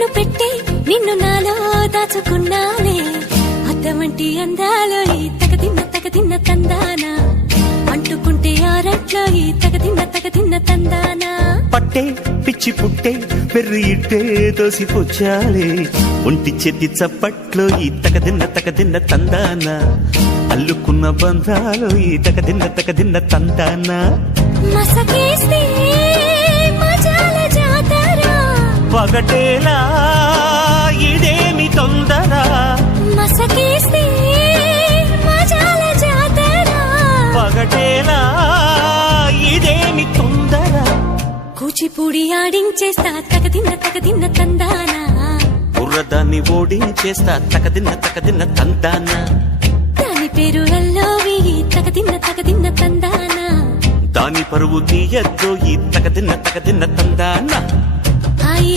కన్ను పెట్టే నిన్ను నాలో దాచుకున్నానే అద్దమంటి అందాలో ఈ తగదిన్న తందానా అంటుకుంటే ఆరట్లో ఈ తగదిన్న తందానా పట్టే పిచ్చి పుట్టే పెర్రి ఇట్టే దోసిపుచ్చాలే ఒంటి చెట్టి చప్పట్లో ఈ తగదిన్న తందానా అల్లుకున్న బంధాలు ఈ తగదిన్న తందానా మసకేస్తే మజాల జాతర పగటేలా ఇదేమి తొందర మసకేస్తే మజాల జాతర పగటేలా ఇదేమి తొందర కూచిపూడి ఆడించేస్తా తగదిన్న తందానా బుర్రదాన్ని ఓడించేస్తా తగదిన్న తందానా దాని పేరు అల్లోవి తగదిన్న తందానా దాని పరువు తీయద్దు ఈ తగదిన్న తందానా హాయి